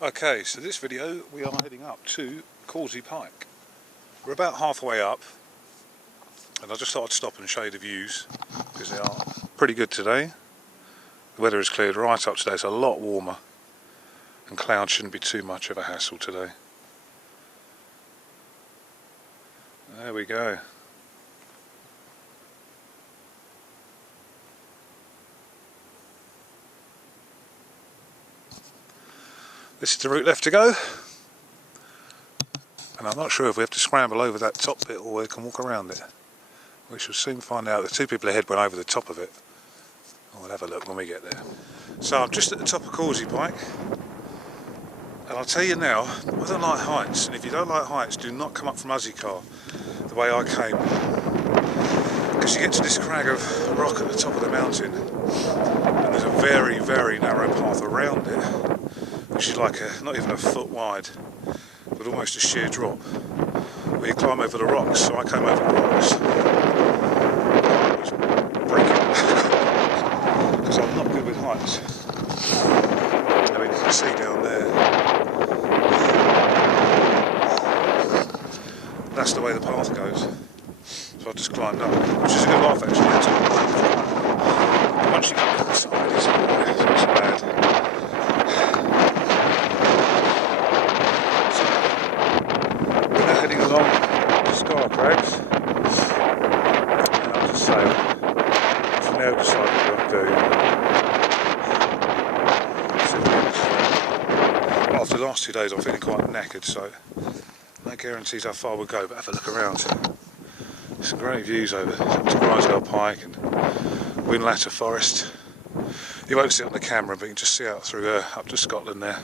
Okay, so this video we are heading up to Causey Pike. We're about halfway up, and I just thought I'd stop and show you the views because they are pretty good today. The weather has cleared right up today, it's a lot warmer, and clouds shouldn't be too much of a hassle today. There we go. This is the route left to go, and I'm not sure if we have to scramble over that top bit or we can walk around it. We shall soon find out. The two people ahead went over the top of it. We'll have a look when we get there. So I'm just at the top of Causey Pike, and I'll tell you now, I don't like heights, and if you don't like heights, do not come up from Car the way I came, because you get to this crag of rock at the top of the mountain, and there's a very, very narrow path around it, which is like not even a foot wide, but almost a sheer drop, where you climb over the rocks. So I came over the rocks. I was breaking because I'm not good with heights. I mean, you can see down there, that's the way the path goes. So I just climbed up, which is a good laugh actually. Once you get to the side, it's not so bad. Heading along to Crags, and I'll just say, from now decided what I'm doing. After the last 2 days I'm feeling quite knackered, so no guarantees how far we'll go, but have a look around. Some great views over to Whiteless Pike and Wandope Forest. You won't see it on the camera, but you can just see out through up to Scotland there.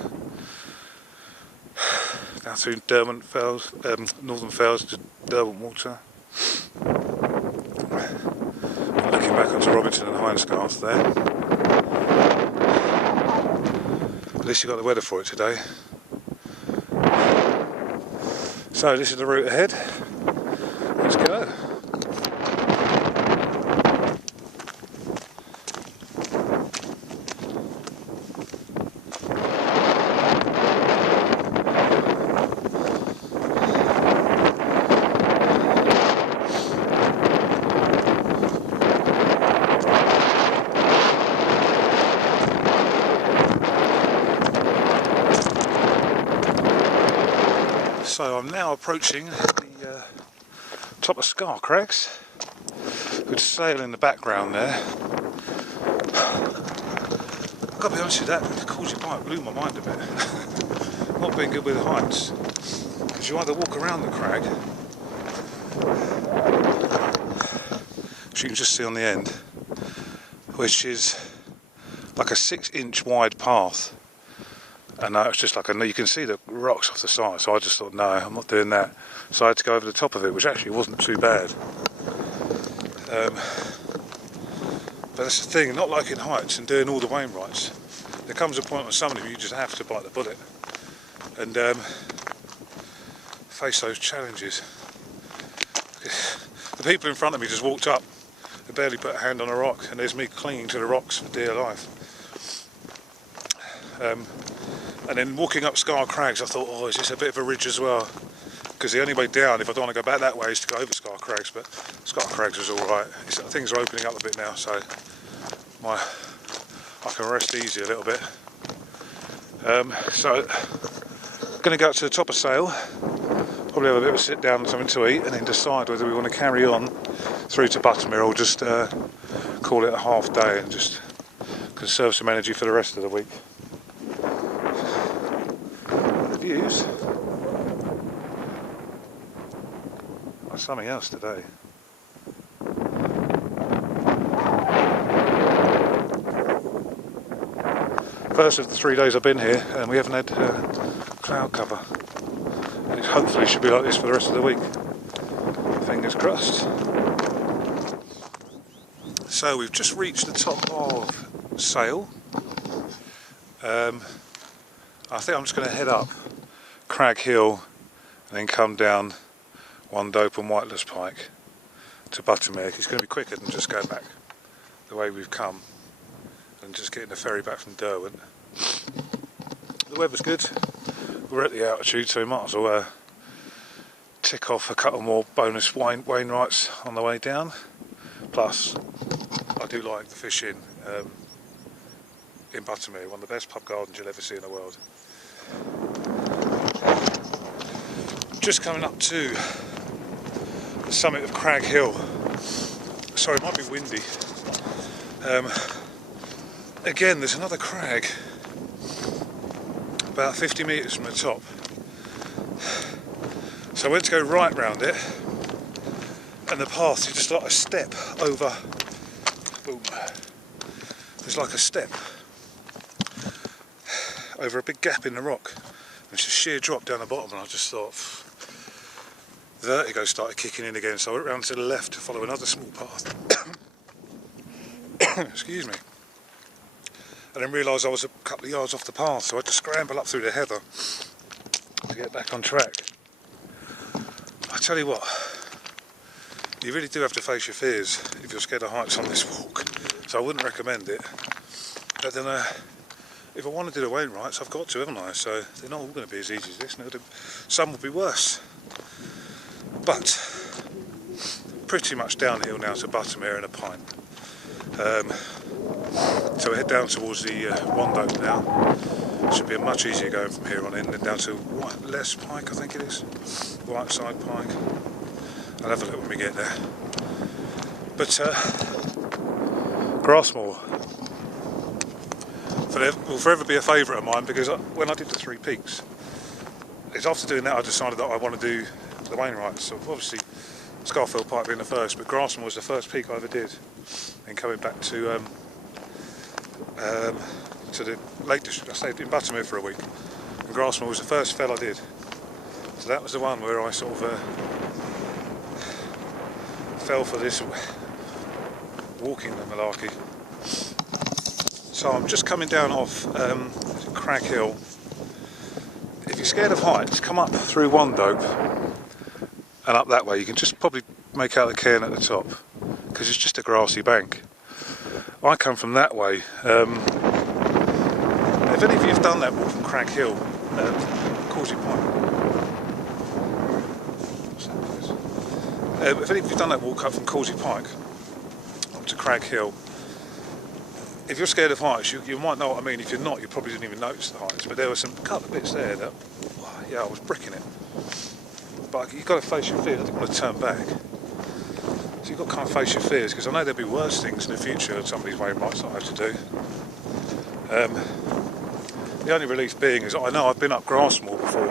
Down through Derwent Fells, Northern Fells to Derwent Water. Looking back onto Robinson and Hinescarth there. At least you got the weather for it today. So this is the route ahead. Let's go. So I'm now approaching the top of Crags, with sail in the background there. I've got to be honest with you, that Causey Pike blew my mind a bit. Not being good with heights, because you either walk around the crag, which you can just see on the end, which is like a 6-inch wide path. And it's just like you can see the rocks off the side, so I just thought, no, I'm not doing that. So I had to go over the top of it, which actually wasn't too bad. But that's the thing, not liking heights and doing all the Wainwrights. There comes a point when some of them you just have to bite the bullet and face those challenges. The people in front of me just walked up, they barely put a hand on a rock, and there's me clinging to the rocks for dear life. And then walking up Crags, I thought, oh, is this a bit of a ridge as well? Because the only way down, if I don't want to go back that way, is to go over Crags, but Crags was alright. Things are opening up a bit now, so I can rest easy a little bit. So, going to go up to the top of Sail, probably have a bit of a sit down and something to eat, and then decide whether we want to carry on through to Buttermere or just call it a half day and just conserve some energy for the rest of the week. Views are something else today. First of the 3 days I've been here, and we haven't had cloud cover. And it hopefully should be like this for the rest of the week. Fingers crossed. So we've just reached the top of Sail. I think I'm just going to head up Crag Hill and then come down Wandope and Whiteless Pike to Buttermere. It's going to be quicker than just going back the way we've come and just getting the ferry back from Derwent. the weather's good. We're at the altitude, so we might as well tick off a couple more bonus Wainwrights on the way down. Plus, I do like the fishing in Buttermere, one of the best pub gardens you'll ever see in the world. Just coming up to the summit of Crag Hill. Sorry, it might be windy. Again, there's another crag about 50 metres from the top. So I went to go right round it, and the path is just like a step over. Boom. There's like a step over a big gap in the rock. And it's a sheer drop down the bottom, and I just thought, vertigo started kicking in again, so I went round to the left to follow another small path. Excuse me. And then realised I was a couple of yards off the path, so I had to scramble up through the heather to get back on track. I tell you what, you really do have to face your fears if you're scared of heights on this walk, so I wouldn't recommend it. But then if I want to do the Wainwrights, I've got to, haven't I? So they're not all going to be as easy as this. Some will be worse. But pretty much downhill now to Buttermere and a pint. So we head down towards the Wandope now. Should be a much easier going from here on in, then down to Whiteless Pike, I think it is. Whiteless Pike. I'll have a look when we get there. But Grassmoor will forever be a favourite of mine, because when I did the Three Peaks, it's after doing that I decided that I want to do the Wainwrights. So obviously Scarfield Pike being the first, but Grassmoor was the first peak I ever did. And coming back to the Lake District, I stayed in Buttermere for a week, and Grassmoor was the first fell I did. So that was the one where I sort of fell for this walking malarkey. So I'm just coming down off Crag Hill. If you're scared of heights, come up through Wandope and up that way. You can just probably make out the cairn at the top, because it's just a grassy bank. I come from that way. If any of you have done that walk from Crag Hill, Causey Pike. If any of you have done that walk up from Causey Pike up to Crag Hill, if you're scared of heights, you might know what I mean. If you're not, you probably didn't even notice the heights. But there were some couple of bits there that, yeah, I was bricking it. But you've got to face your fears. I didn't want to turn back. So you've got to kind of face your fears, because I know there'll be worse things in the future than some of these Wainwrights that I have to do. The only relief being is I know I've been up Grassmoor before,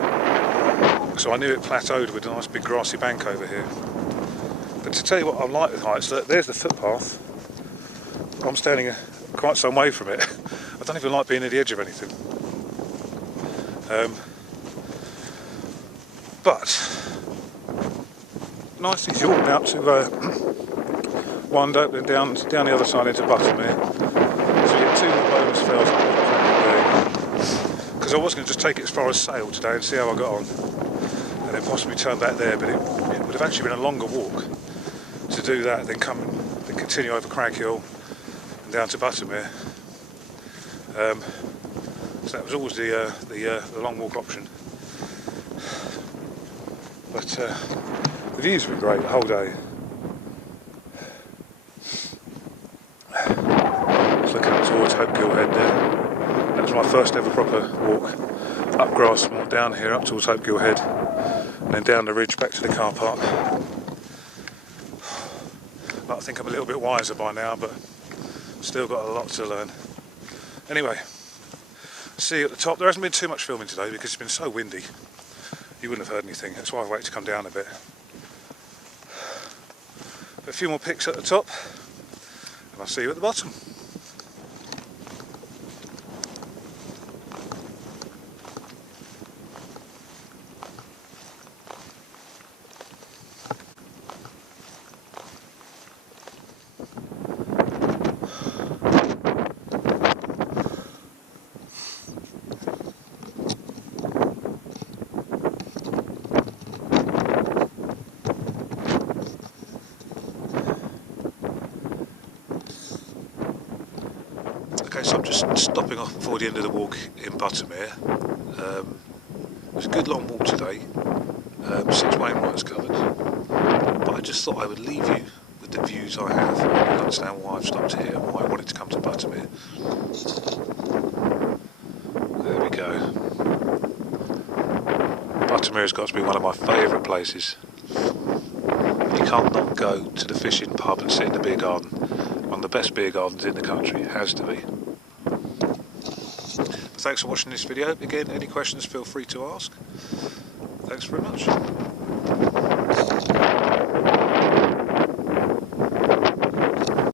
so I knew it plateaued with a nice big grassy bank over here. But to tell you what I like with heights, there's the footpath. I'm standing quite some way from it. I don't even like being at the edge of anything. But nice easy walk now to Wandope, then down the other side into Buttermere. So you get 2 more bonus fells up there, because I was going to just take it as far as Sale today and see how I got on, and then possibly turn back there. But it would have actually been a longer walk to do that, then continue over Crag Hill and down to Buttermere. So that was always the long walk option. But the views have been great the whole day. Just looking up towards Hope Gill Head there. That was my first ever proper walk up Grassmoor, down here up towards Hope Gill Head, and then down the ridge back to the car park. I think I'm a little bit wiser by now, but still got a lot to learn. Anyway, see you at the top. There hasn't been too much filming today because it's been so windy. You wouldn't have heard anything. That's why I waited to come down a bit. But a few more pics at the top, and I'll see you at the bottom. just stopping off before the end of the walk in Buttermere. It was a good long walk today, 6 Wainwrights covered, but I just thought I would leave you with the views I have and understand why I've stopped here and why I wanted to come to Buttermere. There we go. Buttermere's got to be one of my favourite places. You can't not go to the fishing pub and sit in the beer garden. One of the best beer gardens in the country, it has to be. Thanks for watching this video. Again, any questions feel free to ask. Thanks very much.